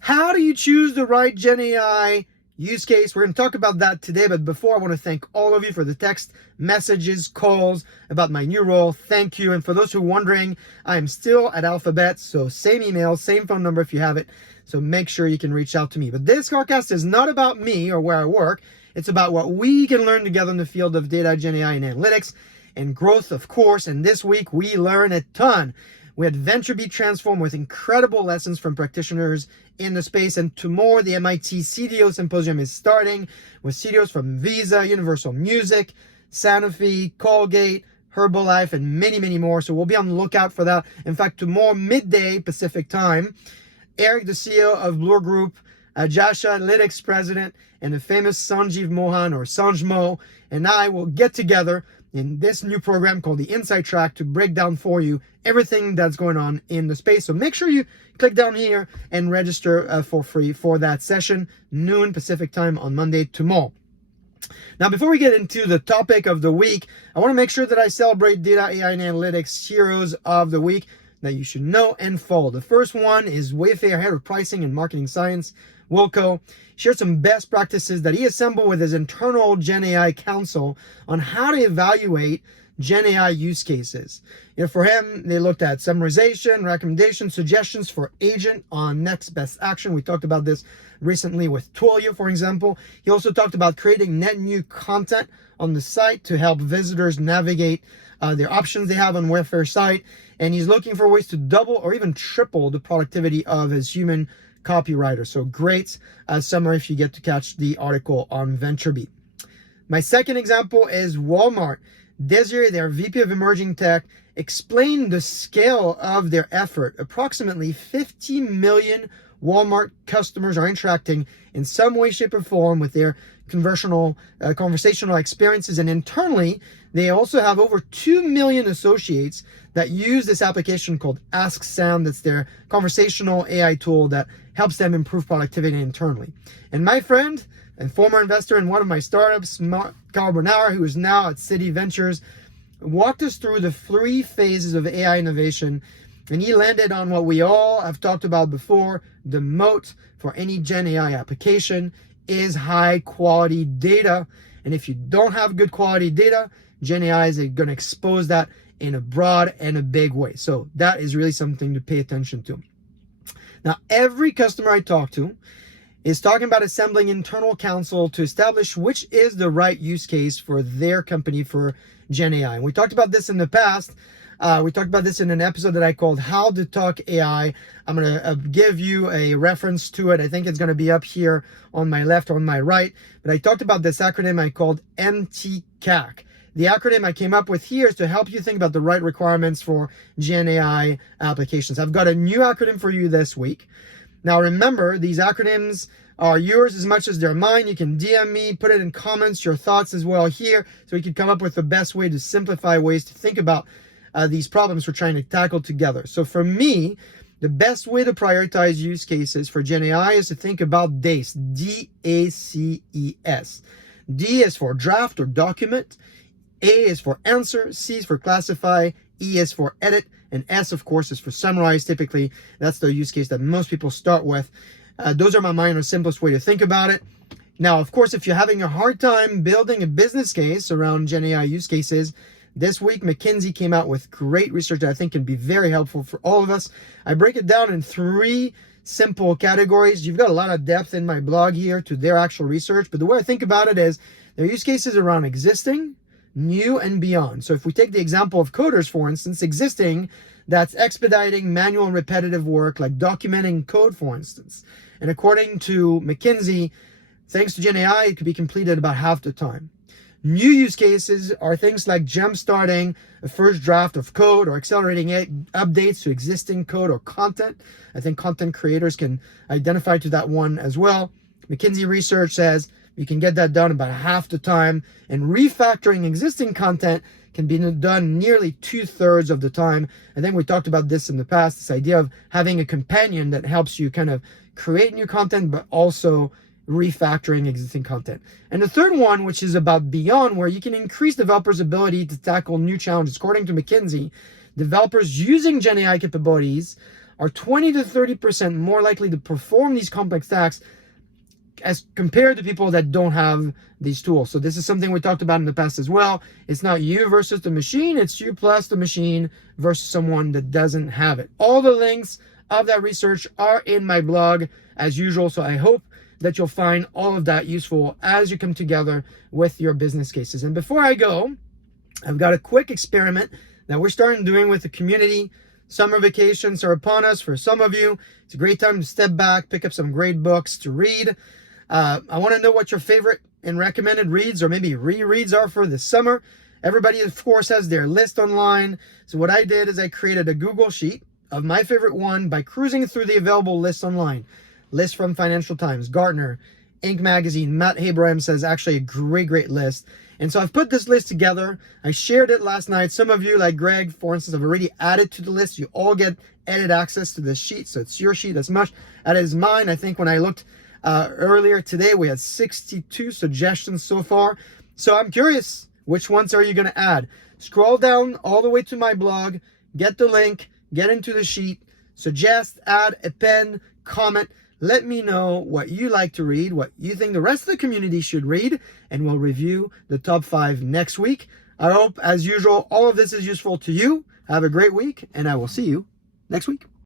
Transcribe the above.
How do you choose the right GenAI use case? We're going to talk about that today, but before, I want to thank all of you for the text messages, calls about my new role. Thank you. And for those who are wondering, I am still at Alphabet, so same email, same phone number if you have it. So make sure you can reach out to me. But this CarCast is not about me or where I work. It's about what we can learn together in the field of data, GenAI, and analytics, and growth, of course. And this week, we learn a ton. We had VentureBeat transform with incredible lessons from practitioners in the space. And tomorrow, the MIT CDO Symposium is starting with CDOs from Visa, Universal Music, Sanofi, Colgate, Herbalife, and many, many more. So we'll be on the lookout for that. In fact, tomorrow, midday Pacific time, Eric, the CEO of Bloor Group, Jasha, Analytics President, and the famous Sanjeev Mohan, or Sanjmo, and I will get together in this new program called the Insight Track to break down for you everything that's going on in the space. So make sure you click down here and register for free for that session, noon Pacific time on Monday tomorrow. Now, before we get into the topic of the week, I want to make sure that I celebrate data, AI, and analytics heroes of the week that you should know and follow. The first one is Wayfair head of pricing and marketing science, Wilco. Shared some best practices that he assembled with his internal GenAI council on how to evaluate GenAI use cases. For him, they looked at summarization, recommendations, suggestions for agent on next best action. We talked about this recently with Twilio, for example. He also talked about creating net new content on the site to help visitors navigate their options they have on Wayfair site. And he's looking for ways to double or even triple the productivity of his human copywriter. So great summary if you get to catch the article on VentureBeat. My second example is Walmart. Desiree, their VP of Emerging Tech, explained the scale of their effort. Approximately 50 million Walmart customers are interacting in some way, shape, or form with their conversational experiences. And internally, they also have over 2 million associates that use this application called Ask Sam. That's their conversational AI tool that helps them improve productivity internally. And my friend and former investor in one of my startups, Carl Bernauer, who is now at Citi Ventures, walked us through the 3 phases of AI innovation. And he landed on what we all have talked about before. The moat for any Gen AI application is high quality data. And if you don't have good quality data, Gen AI is going to expose that in a broad and a big way. So that is really something to pay attention to. Now, every customer I talk to is talking about assembling internal counsel to establish which is the right use case for their company for Gen AI. And we talked about this in the past. We talked about this in an episode that I called How to Talk AI. I'm going to give you a reference to it. I think it's going to be up here on my left or on my right. But I talked about this acronym I called MTCAC. The acronym I came up with here is to help you think about the right requirements for Gen AI applications. I've got a new acronym for you this week. Now remember, these acronyms are yours as much as they're mine. You can DM me, put it in comments, your thoughts as well here, so we can come up with the best way to simplify ways to think about these problems we're trying to tackle together. So for me, the best way to prioritize use cases for Gen AI is to think about DACE, D-A-C-E-S. D is for draft or document, A is for answer, C is for classify, E is for edit, and S, of course, is for summarize. Typically, that's the use case that most people start with. Those are my mind or simplest way to think about it. Now, of course, if you're having a hard time building a business case around Gen AI use cases, this week, McKinsey came out with great research that I think can be very helpful for all of us. I break it down in 3 simple categories. You've got a lot of depth in my blog here to their actual research, but the way I think about it is there are use cases around existing, new, and beyond. So if we take the example of coders, for instance, existing, that's expediting manual and repetitive work like documenting code, for instance. And according to McKinsey, thanks to Gen AI, it could be completed about half the time. New use cases are things like jump-starting a first draft of code or accelerating updates to existing code or content. I think content creators can identify to that one as well. McKinsey research says you can get that done about half the time, and refactoring existing content can be done nearly 2/3 of the time. I think we talked about this in the past, this idea of having a companion that helps you kind of create new content, but also refactoring existing content. And the third one, which is about beyond, where you can increase developers' ability to tackle new challenges. According to McKinsey, developers using Gen AI capabilities are 20 to 30% more likely to perform these complex tasks as compared to people that don't have these tools. So this is something we talked about in the past as well. It's not you versus the machine, it's you plus the machine versus someone that doesn't have it. All the links of that research are in my blog as usual. So I hope that you'll find all of that useful as you come together with your business cases. And before I go, I've got a quick experiment that we're starting doing with the community. Summer vacations are upon us for some of you. It's a great time to step back, pick up some great books to read. I want to know what your favorite and recommended reads or maybe rereads are for the summer. Everybody, of course, has their list online. So what I did is I created a Google Sheet of my favorite one by cruising through the available lists online. Lists from Financial Times, Gartner, Inc. Magazine. Matt Abraham says actually a great list. And so I've put this list together. I shared it last night. Some of you, like Greg, for instance, have already added to the list. You all get edit access to this sheet. So it's your sheet as much as mine. I think when I looked earlier today, we had 62 suggestions so far. So I'm curious, which ones are you going to add? Scroll down all the way to my blog, get the link, get into the sheet, suggest, add, append, comment. Let me know what you like to read, what you think the rest of the community should read, and we'll review the top 5 next week. I hope, as usual, all of this is useful to you. Have a great week, and I will see you next week.